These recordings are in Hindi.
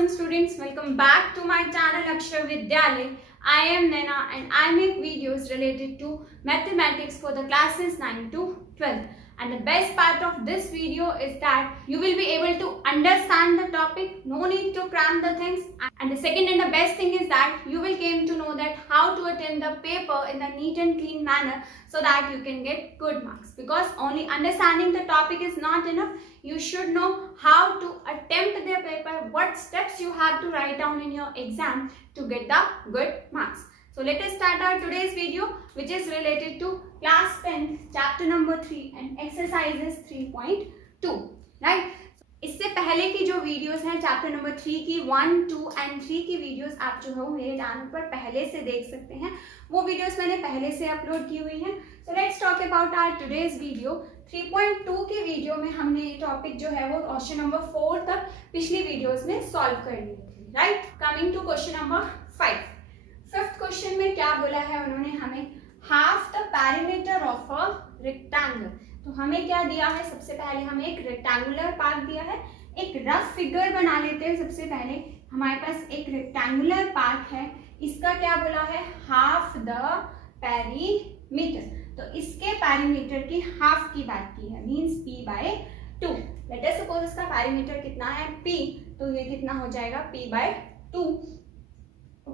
awesome students, welcome back to my channel Akshar Vidyalay. I am Naina and I make videos related to mathematics for the classes 9 to 12. And the best part of this video is that you will be able to understand the topic, no need to cram the things. And the second and the best thing is that you will came to know that how to attempt the paper in the neat and clean manner so that you can get good marks. Because only understanding the topic is not enough. You should know how to attempt the paper, what steps you have to write down in your exam to get the good marks. So let us start our today's video, which is related to class 10 chapter number 3 and exercises 3.2, right? इससे पहले की जो वीडियोस हैं चैप्टर नंबर 3 की 1, 2 एंड 3 की वीडियोस आप जो है मेरे चैनल पर पहले से देख सकते हैं. वो वीडियोस मैंने पहले से अपलोड की हुई हैं. So let's talk about our today's video. 3.2 की वीडियो में हमने ये टॉपिक जो है वो क्वेश्चन नंबर 4 तक पिछली वीडियोस में सॉल्व कर ली थी, right? Coming to question number 5. Fifth question में क्या बोला है उन्होंने हमें, half the perimeter of a rectangle. तो हमें क्या दिया है, सबसे पहले हमें एक रेक्टेंगुलर पार्ट दिया है. एक रफ फिगर बना लेते हैं. सबसे पहले हमारे पास एक रेक्टेंगुलर पार्ट है, इसका क्या बोला है, हाफ द पेरीमीटर. तो इसके पैरीमीटर की हाफ की बात की है, means p bye 2. Let us suppose इसका पैरीमीटर कितना है p, तो ये कितना हो जाएगा p bye 2,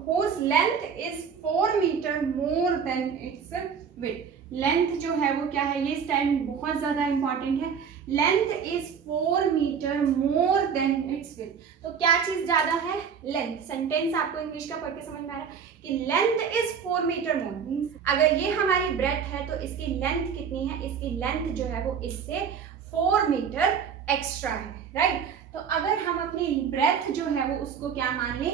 whose length is 4 metre more than its width. Length जो है वो क्या है, ये स्टैंड बहुत ज्यादा इंपॉर्टेंट है. Length is 4 metre more than its width. तो क्या चीज ज्यादा है, लेंथ. सेंटेंस आपको इंग्लिश का पढ़ के समझ में आ रहा है कि length is 4 metre more, means अगर ये हमारी ब्रेथ है तो इसकी लेंथ कितनी है, इसकी लेंथ जो है वो इससे 4 मीटर एक्स्ट्रा है, राइट? तो अगर हम अपनी ब्रेथ जो है वो उसको क्या मान ले,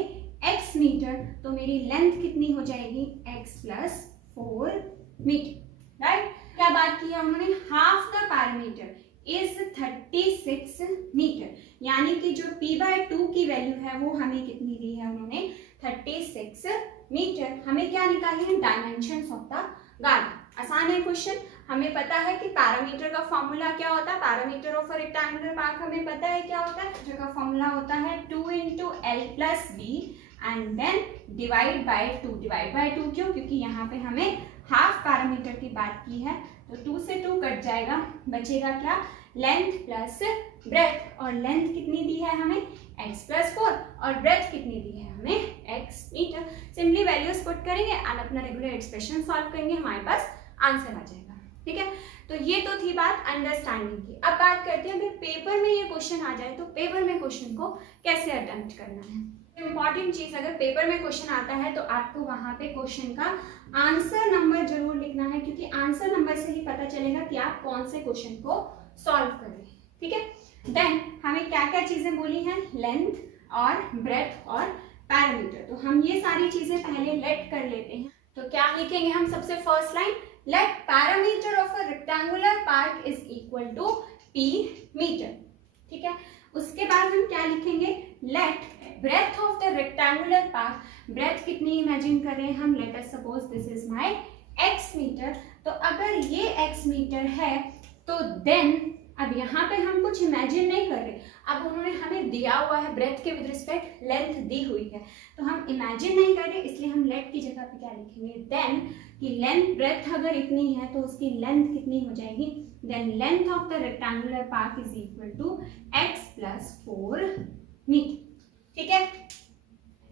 x मीटर, तो मेरी लेंथ कितनी हो जाएगी, x प्लस 4 मीटर, राइट? क्या बात की है उन्होंने, half the parameter is 36 metre. यानी कि जो p बाय 2 की वैल्यू है वो हमें कितनी दी है उन्होंने, 36 मीटर. हमें क्या निकाली है, डायमेंशंस ऑफ द गार्डन. आसान है क्वेश्चन. हमें पता है कि पैरामीटर का फॉर्मूला क्या होता है, parameter of a rectangular part हमें पता है क्या होता है, जो का फॉर्मूला होता है 2 into l plus b and then divide by 2. Divide by 2 क्यों, क्योंकि यहाँ पे हमें हाफ पैरामीटर की बात की है. तो 2 से 2 कट जाएगा, बचेगा क्या, लेंथ प्लस ब्रेथ. और लेंथ कितनी दी है हमें, x प्लस 4, और ब्रेथ कितनी दी है हमें, x metre. Simply values put करेंगे एंड अपना रेगुलर एक्सप्रेशन सॉल्व करेंगे, हमारे पास आंसर आ जाएगा. ठीक है, तो ये तो थी बात अंडरस्टैंडिंग की. अब बात करते हैं अगर पेपर में ये क्वेश्चन आ जाए तो पेपर में क्वेश्चन को कैसे अटेम्प्ट करना है. इंपॉर्टेंट चीज, अगर पेपर में क्वेश्चन आता है तो आपको वहां पे क्वेश्चन का आंसर नंबर जरूर लिखना है, क्योंकि आंसर नंबर से ही पता चलेगा कि आप कौन से क्वेश्चन को सॉल्व कर रहे हैं. ठीक है, देन हमें क्या क्या चीजें बोली हैं, लेंथ और ब्रेथ और पैरामीटर. तो हम ये सारी चीजें पहले लेट कर लेते हैं. तो क्या लिखेंगे हम, सबसे first line, let parameter of a rectangular part is equal to p metre. ठीक है, उसके बाद हम क्या लिखेंगे, let breadth of the rectangular part. Breadth कितनी इमेजिन कर रहे हैं हम, let us suppose this is my x metre. तो अगर ये x मीटर है तो देन अब यहाँ पे हम कुछ इमेजिन नहीं कर रहे. अब उन्होंने हमें दिया हुआ है ब्रेथ के विद रिस्पेक्ट लेंथ दी हुई है, तो हम इमेजिन नहीं कर रहे, इसलिए हम लेट की जगह पे क्या लिखेंगे, देन कि लेंथ ब्रेथ अगर इतनी है तो उसकी लेंथ कितनी हो जाएगी, then length of the rectangular part is equal to x plus 4 metre. ठीक है,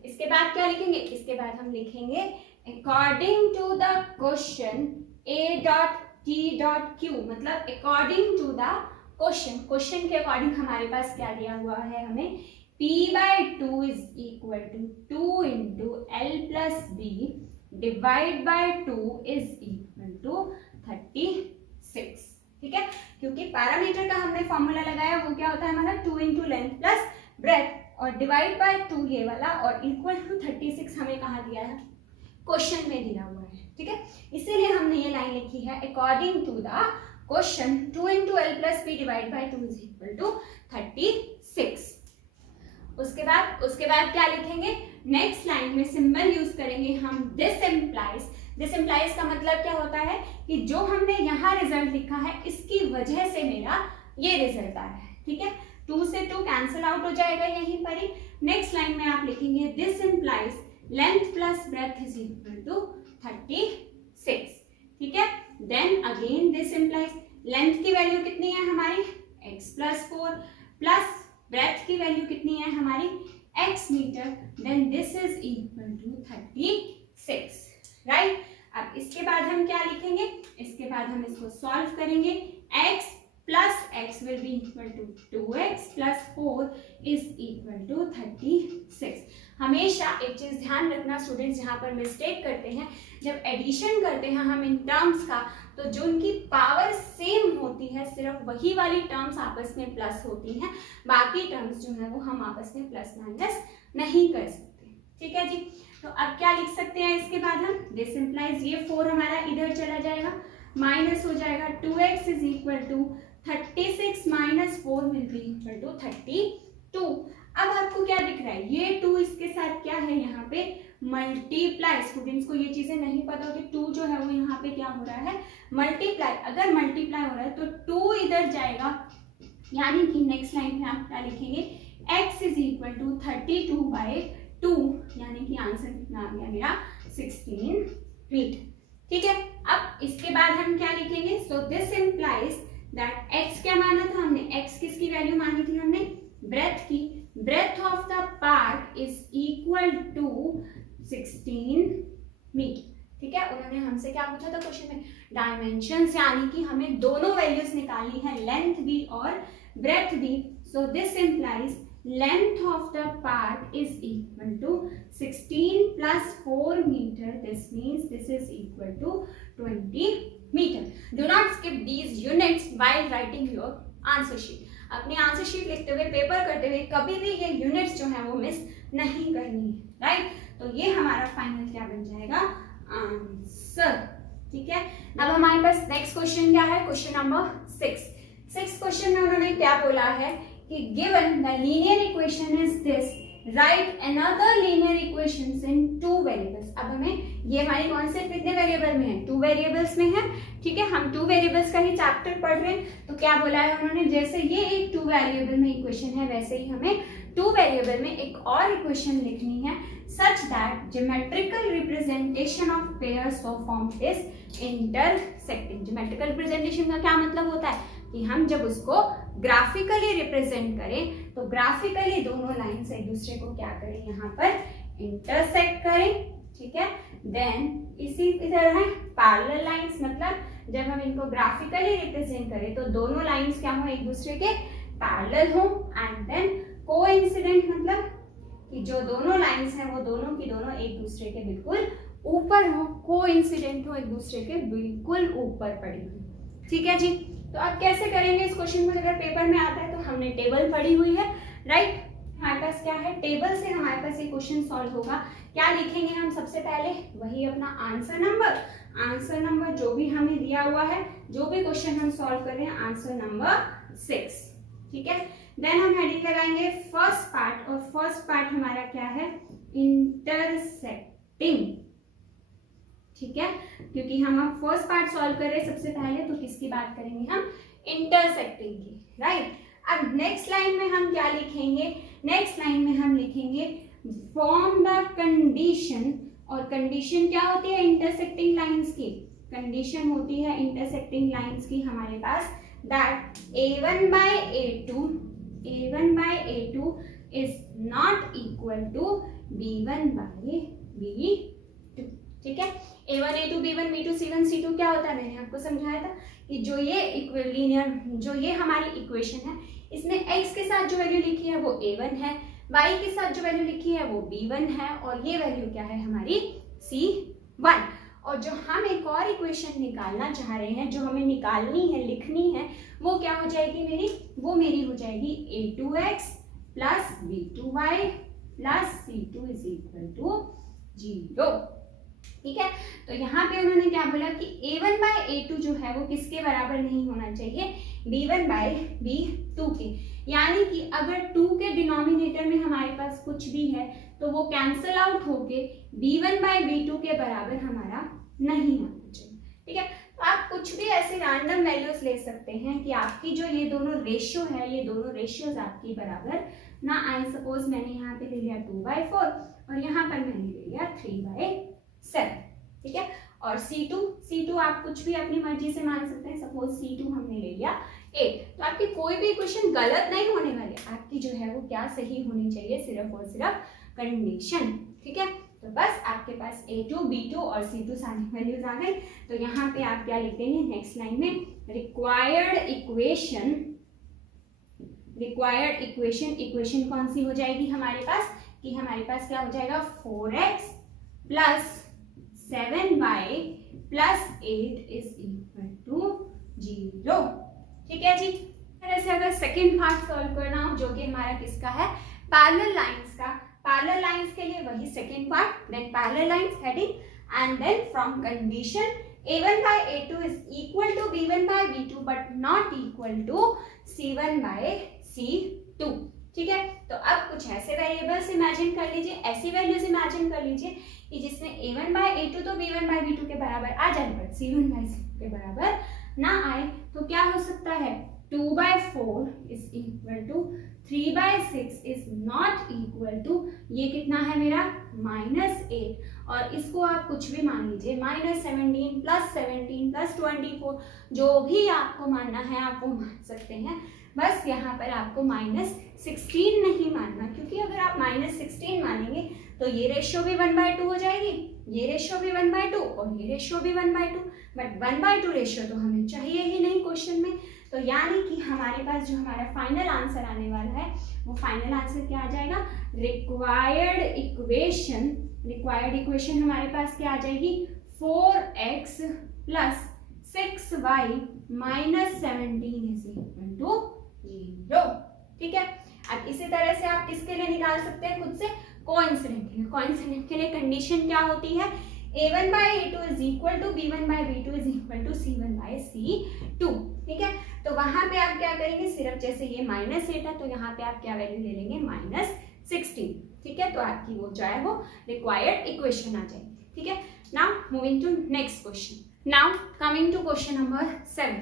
इसके बाद क्या लिखेंगे, इसके बाद हम लिखेंगे according to the question a dot t dot q, मतलब according to the question. Question के अकॉर्डिंग हमारे पास क्या दिया हुआ है हमें, p bye 2 is equal to 2 into l plus b divide by 2 is equal to 36. ठीक है, क्योंकि पैरामीटर का हमने फॉर्मूला लगाया, वो क्या होता है हमारा 2 इंटू लेंथ प्लस ब्रेथ और डिवाइड बाय 2 ये वाला, और इक्वल टू 36 हमें कहाँ दिया है, क्वेश्चन में दिया हुआ है. ठीक है, इसीलिए हमने ये लाइन लिखी है according to the question 2 into L plus B divide by 2 is equal to 36. उसके बाद क्या लिखेंगे, नेक्स्ट लाइन में सिंबल यूज करेंगे हम दिस इम्प्लाइज. दिस इम्प्लाइज का मतलब क्या होता है कि जो हमने यहाँ रिजल्ट लिखा है इसकी वजह से मेरा ये रिजल्ट आया है. ठीक है, 2 से 2 कैंसिल आउट हो जाएगा यहीं पर ही। नेक्स्ट लाइन में आप लिखेंगे this implies length plus breadth is equal to 36, ठीक है। Then again this implies length की वैल्यू कितनी है हमारी x प्लस 4 प्लस ब्रेथ की वैल्यू कितनी है हमारी x metre, then this is equal to 36, right. अब इसके बाद हम क्या लिखेंगे, इसके बाद हम इसको सॉल्व करेंगे। x plus x will be equal to 2x plus 4 is equal to 36। हमेशा एक चीज ध्यान रखना स्टूडेंट्स, जहाँ पर मिस्टेक करते हैं, जब एडिशन करते हैं हम इन टर्म्स का, तो जो उनकी पावर सेम होती है सिर्फ वही वाली टर्म्स आपस में प्लस होती हैं, बाकी टर्म्स जो है वो हम आपस में प्लस माइनस नहीं कर सकते, ठीक है जी। तो अब क्या लिख सकते हैं इसके बाद हम, दिस इंप्लाइज ये 4 हमारा इधर चला जाएगा, माइनस हो जाएगा 2x is equal to 36 minus 4 will be equal to 32। अब आपको क्या दिख रहा है, ये 2 इसके साथ क्या है यहाँ पे मल्टीप्लाई। स्टूडेंट्स को ये चीजें नहीं पता होती, 2 जो है वो यहाँ पे क्या हो रहा है मल्टीप्लाई। अगर मल्टीप्लाई हो रहा है तो 2 इधर जाएगा, यानी कि नेक्स्ट लाइन में आप क्या लिखेंगे x इज इक्वल टू 32/2, यानी कि आंसर कितना आ गया मेरा 16 मीटर, ठीक है। अब इसके बाद हम क्या लिखेंगे, so this implies that x क्या माना था हमने, x किसकी वैल्यू मानी थी हमने ब्रेथ की, breadth of the part is equal to 16 metre, ठीक है। उन्होंने हमसे क्या पूछा था क्वेश्चन में, डायमेंशंस, यानी कि हमें दोनों वैल्यूज निकालनी है, लेंथ भी और ब्रेथ भी। So this implies length of the part is equal to 16 plus 4 meter. This means this is equal to 20 meter. Do not skip these units while writing your answer sheet. अपनी आंसर शीट लिखते हुए, पेपर करते हुए कभी भी ये यूनिट्स जो है वो मिस नहीं करनी है, राइट। तो ये हमारा फाइनल क्या बन जाएगा आंसर, ठीक है। अब हमारे पास नेक्स्ट क्वेश्चन क्या है, क्वेश्चन नंबर 6 क्वेश्चन में उन्होंने क्या बोला है कि given the linear equation is this, write another linear equations in 2 variables। अब हमें ये हमारी कॉन्सेप्ट कितने वेरिएबल में है, 2 वेरिएबल्स में है, ठीक है। हम 2 वेरिएबल्स का ही चैप्टर पढ़ रहे हैं, तो क्या बोला है उन्होंने, जैसे ये एक 2 वेरिएबल में इक्वेशन है, वैसे ही हमें 2 वेरिएबल में एक और इक्वेशन लिखनी है, such that geometrical representation of pairs of form is intersecting। geometrical representation का क्या मतलब होता है कि हम जब उसको ग्राफिकली रिप्रेजेंट करें तो ग्राफिकली दोनों लाइंस एक दूसरे को क्या करें, यहाँ पर इंटरसेक्ट करें, ठीक है। देन इसी तरह है पैरेलल लाइंस, मतलब जब हम इनको ग्राफिकली रिप्रेजेंट करें तो दोनों लाइंस क्या हो, एक दूसरे के पैरेलल हो। एंड देन कोइंसिडेंट, मतलब कि जो दोनों लाइंस हैं वो दोनों की दोनों एक दूसरे के बिल्कुल ऊपर हो, कोइंसिडेंट हो, एक दूसरे के बिल्कुल ऊपर पड़ी हो, ठीक है जी। तो अब कैसे करेंगे इस क्वेश्चन को, अगर पेपर में आता है तो हमने टेबल पढ़ी हुई है, राइट। हमारे पास क्या है, टेबल से हमारे पास ये क्वेश्चन सॉल्व होगा। क्या लिखेंगे हम सबसे पहले, वही अपना आंसर नंबर जो भी हमें दिया हुआ है, जो भी क्वेश्चन हम सॉल्व कर रहे हैं, आंसर नंबर 6, ठीक है। देन हम हेडिंग लगाएंगे फर्स्ट पार्ट, और फर्स्ट पार्ट हमारा क्या है, इंटरसेक्टिंग, ठीक है। क्योंकि हम अब फर्स्ट पार्ट सॉल्व कर रहे हैं सबसे पहले, तो किसकी बात करेंगे हम, इंटरसेक्टिंग की, राइट। अब नेक्स्ट लाइन में हम क्या लिखेंगे, नेक्स्ट लाइन में हम लिखेंगे फॉर्म द कंडीशन, और कंडीशन क्या होती है इंटरसेक्टिंग लाइंस की, कंडीशन होती है इंटरसेक्टिंग लाइंस की हमारे पास, that a1 by a2 is not equal to b1 by b2, ठीक है। a1 a2 b1 b2 c1 c2 क्या होता है, मैंने आपको समझाया था कि जो ये लीनियर, जो ये हमारी इक्वेशन है, इसमें x के साथ जो वैल्यू लिखी है वो a1 है, y के साथ जो वैल्यू लिखी है वो b1 है, और ये वैल्यू क्या है हमारी c1। और जो हम एक और इक्वेशन निकालना चाह रहे हैं, जो हमें निकालनी है, लिखनी है, वो क्या हो जाएगी मेरी, वो मेरी हो जाएगी a2x plus b2y plus c2 is equal to 0, ठीक है। तो यहाँ पे उन्होंने क्या बोला कि a1 by a2 जो है वो किसके बराबर नहीं होना चाहिए, b1 by b2 के, यानी कि अगर 2 के डिनोमिनेटर में हमारे पास कुछ भी है तो वो कैंसल आउट होके b1 by b2 के बराबर हमारा नहीं आना चाहिए, ठीक है। तो आप कुछ भी ऐसे रैंडम वैल्यूज ले सकते हैं कि आपकी जो ये दोनों रेशियो है, ये दोनों रेशियोज आपकी बराबर ना आए। सपोज मैंने यहाँ पे ले लिया 2/4 और यहाँ पर मैंने ले लिया 3/7, ठीक है। और C2 आप कुछ भी अपनी मर्जी से मान सकते हैं। सपोज C2 हमने ले लिया 8, तो आपकी कोई भी इक्वेशन गलत नहीं होने वाली, आपकी जो है वो क्या सही होनी चाहिए, सिर्फ और सिर्फ कंडीशन, ठीक है। तो बस आपके पास A2, B2 और C2 सारी वैल्यूज आ गई। तो यहाँ पे आप क्या लिख देंगे नेक्स्ट लाइन में, रिक्वायर्ड इक्वेशन कौन सी हो जाएगी हमारे पास, कि हमारे पास क्या हो जाएगा 4x + 7y + 8 = 0, ठीक है जी। तरह से अगर सेकेंड पार्ट सॉल्व करना हो, जो कि हमारा किसका है, पैरेलल लाइंस का, पैरेलल लाइंस के लिए वही second part, then parallel lines heading and then from condition A1/A2 = B1/B2 but not equal to C1/C2, ठीक है। तो अब कुछ ऐसे वेरिएबल्स इमेजिन कर लीजिए, ऐसी वैल्यूज इमेजिन कर लीजिए कि जिसमें A1/A2 तो B1/B2 के बराबर आ जाए बट C1/C2 के बराबर ना आए। तो क्या हो सकता है, 2/4 = 3/6 इज नॉट इक्वल टू, ये कितना है मेरा -8, और इसको आप कुछ भी मान लीजिए, -17 + 17 + 24, जो भी आपको मानना है आप वो मान सकते हैं। बस यहाँ पर आपको -16 नहीं मानना, क्योंकि अगर आप -16 मानेंगे तो ये रेशियो भी 1/2 हो जाएगी, ये रेशियो भी 1/2 और ये रेशियो भी 1/2, बट 1/2 रेशियो तो हमें चाहिए ही नहीं क्वेश्चन में। तो यानी कि हमारे पास जो हमारा फाइनल आंसर आने वाला है, वो फाइनल आंसर क्या आ जाएगा, रिक्वायर्ड इक्वेशन हमारे पास क्या आ जाएगी, 4x + 6y - 17 = 0, ठीक है। अब इसी तरह से आप किसके लिए निकाल सकते हैं खुद से, कोइंसिडेंट के लिए। कोइंसिडेंट के लिए कंडीशन क्या होती है, A1/A2 = B1/B2 = C1/C2, ठीक है। तो वहां पे आप क्या करेंगे, सिर्फ जैसे ये -8 है तो यहाँ पे आप क्या वैल्यू ले लेंगे, -16, ठीक है। तो आपकी वो जो है वो रिक्वायर्ड इक्वेशन आ जाएगी, ठीक है। Now moving to next question, now coming to question number 7।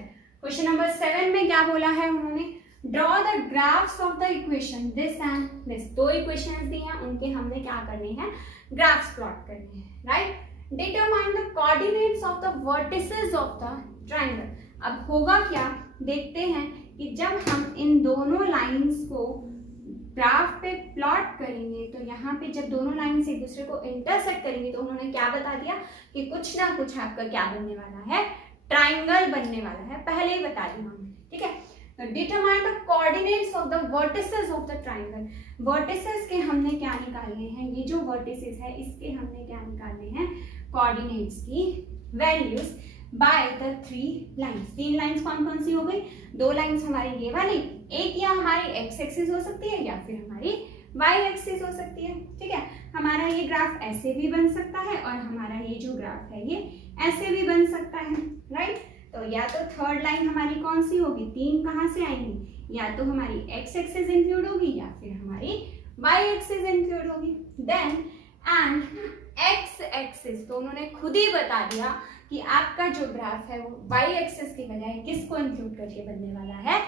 Question number 7 में क्या बोला है उन्होंने, draw the graphs of the equation this and this. दो इक्वेशंस दी हैं, उनके हमने क्या करने हैं, ग्राफ्स प्लॉट करने हैं, right. Determine the coordinates of the vertices of the triangle. अब होगा क्या, देखते हैं कि जब हम इन दोनों लाइंस को ग्राफ पे प्लॉट करेंगे, तो यहाँ पे जब दोनों लाइंस एक दूसरे को इंटरसेक्ट करेंगे, तो उन्होंने क्या बता दिया कि कुछ ना कुछ आपका क्या बनने वाला है, ट्राइंगल बनने वाला है, पहले ही बता दिया उन्होंने, ठीक है। तो determine the coordinates of the vertices of the triangle. Vertices के हमने क्या निकालने हैं, ये जो वर्टिसेस है इसके हमने क्या निकालने हैं, कोऑर्डिनेट्स की values by the 3 lines. 3 lines कौन कौन सी हो गई, 2 लाइंस हमारी ये वाली, एक या हमारी एक्स एक्सिस हो सकती है या फिर हमारी वाई एक्सिस हो सकती है, ठीक है। हमारा ये ग्राफ ऐसे भी बन सकता है और हमारा ये जो ग्राफ है ये ऐसे भी बन सकता है, राइट। तो या तो थर्ड लाइन हमारी कौन सी होगी, 3 कहाँ से आएंगी, या तो हमारी एक्स एक्सिस इंक्लूड होगी या फिर हमारी वाई एक्सिस इंक्लूड होगी। देन एंड एक्स एक्सिस, तो उन्होंने खुद ही बता दिया कि आपका जो ग्राफ है वो वाई एक्सिस के बजाय किसको इंक्लूड करके बनने वाला है,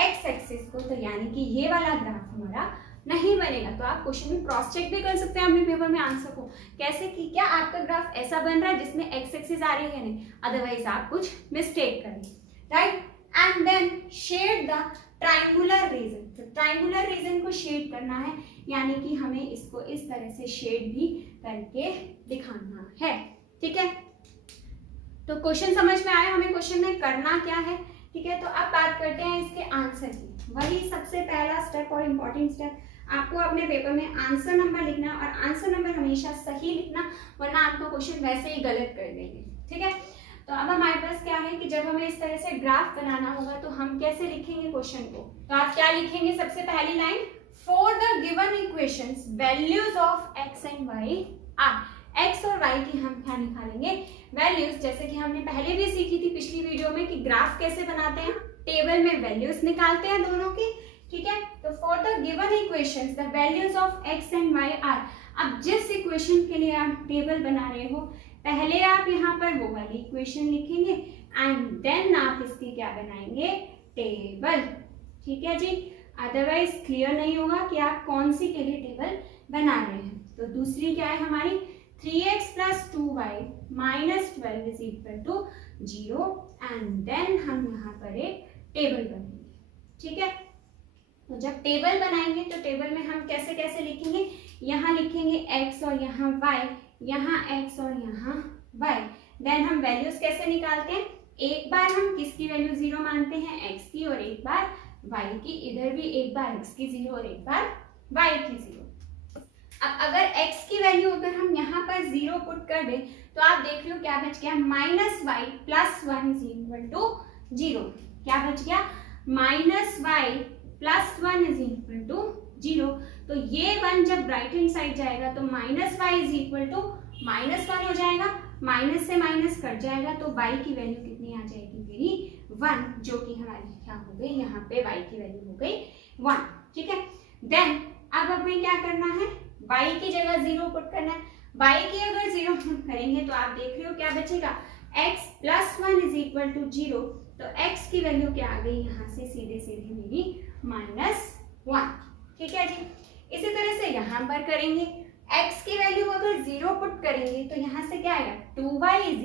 एक्स एक्सिस को। तो यानी कि ये वाला ग्राफ हमारा नहीं बनेगा। तो आप क्वेश्चन में क्रॉस चेक भी कर सकते हैं अपने पेपर में आंसर को, कैसे कि क्या आपका ग्राफ ऐसा बन रहा है जिसमें एक्स एक्सिस आ रही है, नहीं, अदरवाइज आप कुछ मिस्टेक करें, right. And then shade the triangular region. तो ट्राइंगुलर रीजन को शेड करना है, यानी कि हमें इसको इस तरह से शेड भी करके दिखाना है, ठीक है। तो क्वेश्चन समझ में आया हमें क्वेश्चन में करना क्या है, ठीक है। तो अब बात करते हैं इसके आंसर की। वही सबसे पहला स्टेप और इम्पोर्टेंट स्टेप, आपको अपने पेपर में आंसर नंबर लिखना और आंसर नंबर हमेशा सही लिखना, वरना आपको क्वेश्चन वैसे ही गलत कर देंगे, ठीक है। तो अब हमारे पास क्या है कि जब हमें इस तरह से ग्राफ बनाना होगा तो हम कैसे लिखेंगे क्वेश्चन को, तो आप क्या लिखेंगे, सबसे पहली line, for the given equations values of X and Y are. X और वाई की हम क्या निकालेंगे, वैल्यूज, जैसे कि हमने पहले भी सीखी थी पिछली वीडियो में कि ग्राफ कैसे बनाते हैं, टेबल में वैल्यूज निकालते हैं दोनों की, ठीक है। तो for the given equations the values of X and Y are. अब जिस इक्वेशन के लिए आप टेबल बना रहे हो, पहले आप यहाँ पर वो वाली इक्वेशन लिखेंगे एंड देन आप इसकी क्या बनाएंगे, टेबल। ठीक है जी, अदरवाइज क्लियर नहीं होगा कि आप कौन सी के लिए टेबल बना रहे हैं। तो दूसरी क्या है हमारी, 3x + 2y - 12 = 0 एंड देन हम यहाँ पर एक टेबल बनाएंगे। ठीक है, तो जब टेबल बनाएंगे तो टेबल में हम कैसे कैसे लिखेंगे, यहाँ लिखेंगे x और यहाँ y, यहाँ x और यहाँ y। देन हम वैल्यूज कैसे निकालते हैं, एक बार हम किसकी वैल्यू 0 मानते हैं, x की, और एक बार y की। इधर भी एक बार x की 0 और एक बार y की 0। अब अगर x की वैल्यू अगर हम यहाँ पर 0 पुट कर दें तो आप देख लो क्या बच गया, -y + 1 = 0। क्या बच गया, -y + 1 = 0। तो ये 1 जब राइट हैंड साइड जाएगा तो -y = -1 हो जाएगा, माइनस से माइनस कट जाएगा तो y की वैल्यू कितनी आ जाएगी मेरी, 1, जो कि हमारी क्या हो गई, यहाँ पे y की वैल्यू हो गई 1। ठीक है, देन अब हमें क्या करना है, y की जगह 0 पुट करना है। y की अगर 0 पुट करेंगे तो आप देख रहे हो क्या बचेगा, x + 1 = 0। तो x की वैल्यू क्या आ गई यहाँ से, सीधे सीधे मेरी -1। ठीक है जी, इसी तरह से यहाँ पर करेंगे, x की वैल्यू अगर 0 पुट करेंगे तो यहाँ से क्या आएगा, 2y =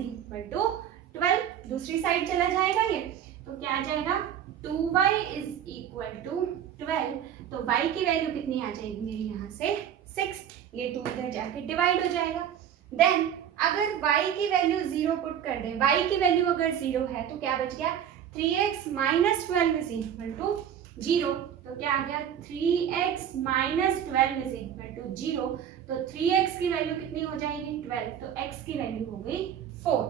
12। दूसरी साइड चला जाएगा ये, तो क्या आ जाएगा, 2y = 12। तो y की वैल्यू कितनी आ जाएगी मेरी यहाँ से 6। ये 2 इधर जाके डिवाइड हो जाएगा। देन अगर y की वैल्यू 0 पुट कर दें, y की वैल्यू अगर 0 है तो क्या बच गया, 3x - 12 = 0। तो क्या आ गया, 3x - 12 = 0। तो 3x की वैल्यू कितनी हो जाएगी, 12। तो x की वैल्यू हो गई 4।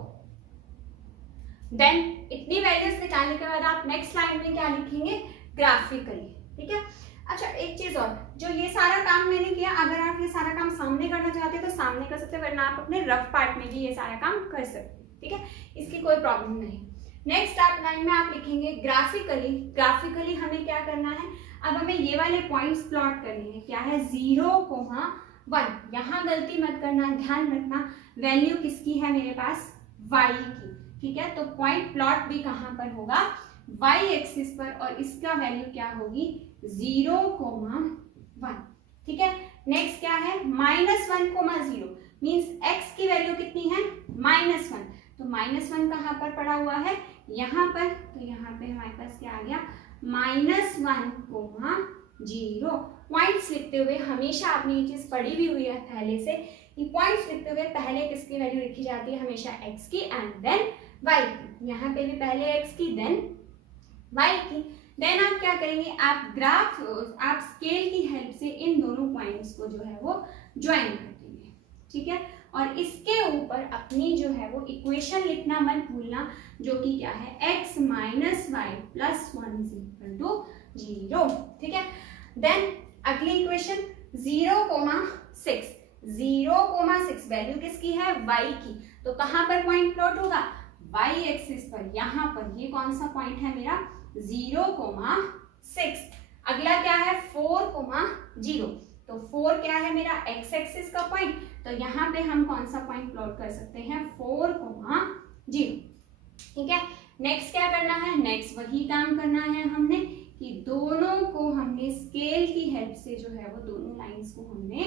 देन इतनी वैल्यूज निकालने के बाद आप नेक्स्ट लाइन में क्या लिखेंगे, ग्राफिकली। ठीक है, अच्छा एक चीज और, जो ये सारा काम मैंने किया, अगर आप ये सारा काम सामने करना चाहते हैं तो सामने कर सकते हैं, वरना आप अपने रफ पार्ट में भी ये सारा काम कर सकते हैं। ठीक है, इसकी कोई प्रॉब्लम नहीं। नेक्स्ट आप लाइन में आप लिखेंगे ग्राफिकली। ग्राफिकली हमें क्या करना है, अब हमें ये वाले पॉइंट्स प्लॉट करने हैं। क्या है, 0,1। यहाँ गलती मत करना, ध्यान रखना वैल्यू किसकी है मेरे पास, y की। ठीक है, तो पॉइंट प्लॉट भी कहाँ पर होगा, y एक्सिस पर, और इसका वैल्यू क्या होगी, 0,1। ठीक है, नेक्स्ट क्या है, -1,0 मीन्स x की वैल्यू कितनी है, -1। तो -1 कहाँ पर पड़ा हुआ है, यहाँ पर। तो यहाँ पे हमारे पास क्या आ गया, -1,0। पॉइंट्स लिखते हुए हमेशा आपने ये चीज पढ़ी भी हुई है पहले से, कि पॉइंट्स लिखते हुए पहले किसकी वैल्यू लिखी जाती है, हमेशा x की एंड देन y की। यहाँ पे भी पहले x की देन y की। देन आप क्या करेंगे, आप स्केल की हेल्प से इन दोनों पॉइंट्स को जो है वो ज्वाइन कर देंगे। ठीक है, और इसके ऊपर अपनी जो है वो इक्वेशन लिखना मत भूलना, जो कि क्या है, x - y + 1 = 0। ठीक है, देन अगली इक्वेशन 0,6। 0,6 वैल्यू किसकी है, y की। तो कहां पर पॉइंट प्लॉट होगा, y एक्सिस पर। यहां पर ये कौन सा पॉइंट है मेरा, 0,6। अगला क्या है, 4,0। तो 4 क्या है मेरा, x एक्सिस का पॉइंट। तो यहाँ पे हम कौन सा पॉइंट प्लॉट कर सकते हैं, 4,0। ठीक है, नेक्स्ट क्या करना है, नेक्स्ट वही काम करना है हमने, कि दोनों को हमने स्केल की हेल्प से जो है वो दोनों लाइंस को हमने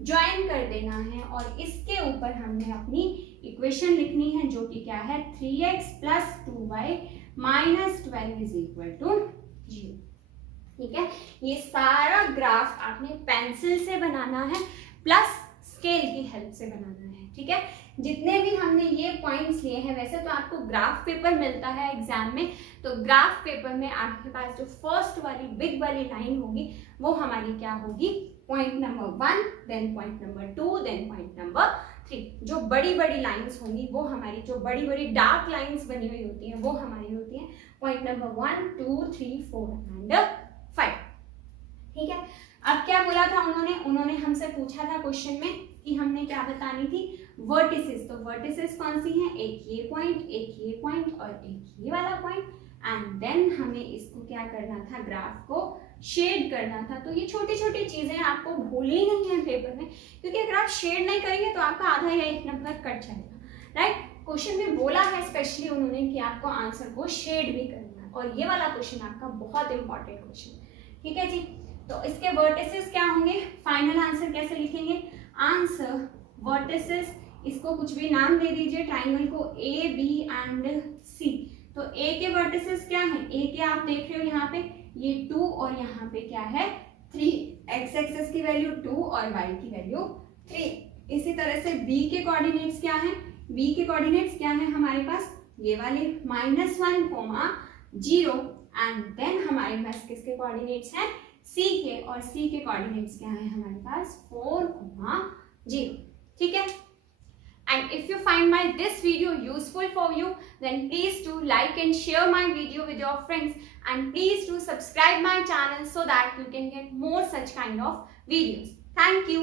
ज्वाइन कर देना है, और इसके ऊपर हमने अपनी इक्वेशन लिखनी है, जो कि क्या है, 3x + 2y - 12 = 0। ठीक है, ये सारा ग्राफ आपने पेंसिल से बनाना है प्लस स्केल की हेल्प से बनाना है। ठीक है, जितने भी हमने ये पॉइंट्स लिए हैं, वैसे तो आपको ग्राफ पेपर मिलता है एग्जाम में, तो ग्राफ पेपर में आपके पास जो फर्स्ट वाली बिग वाली लाइन होगी वो हमारी क्या होगी, point number 1, then point number 2, then point number 3। जो बड़ी बड़ी लाइंस होंगी वो हमारी, जो बड़ी बड़ी डार्क लाइंस बनी हुई होती हैं वो हमारी होती हैं पॉइंट नंबर 1, 2, 3, 4 एंड 5। ठीक है, अब क्या बोला था उन्होंने हमसे पूछा था क्वेश्चन में कि हमने क्या बतानी थी, वर्टिसेस। तो वर्टिसेस कौन सी हैं, एक ये पॉइंट और एक ये वाला पॉइंट, एंड देन हमें इसको क्या करना था, ग्राफ को शेड करना था। तो ये छोटी छोटी चीजें आपको भूलनी नहीं है पेपर में, क्योंकि अगर आप शेड नहीं करेंगे तो आपका आधा या 1 नंबर कट जाएगा, राइट। क्वेश्चन में बोला है स्पेशली उन्होंने कि आपको आंसर को शेड भी करना है, और ये वाला क्वेश्चन आपका बहुत इंपॉर्टेंट क्वेश्चन है, ठीक है जी। तो इसके वर्टिसेस क्या होंगे, फाइनल आंसर कैसे लिखेंगे, आंसर वर्टिसेस, इसको कुछ भी नाम दे दीजिए, ट्राइंगल को ए बी एंड सी। तो ए के वर्टिसेस क्या है, ए के आप देख रहे हो यहाँ पे ये 2 और यहाँ पे क्या है 3, एक्स एक्सेस की वैल्यू 2 और वाई की वैल्यू 3। इसी तरह से बी के कोऑर्डिनेट्स क्या है, बी के कोऑर्डिनेट्स क्या है हमारे पास, ये वाले -1, 0 एंड देन हमारे पास किसके कोऑर्डिनेट्स हैं, सी के, और सी के कोऑर्डिनेट्स क्या है हमारे पास 4, 0, ठीक है। And if you find this video useful for you, then please do like and share my video with your friends, and please do subscribe my channel so that you can get more such kind of videos. Thank you.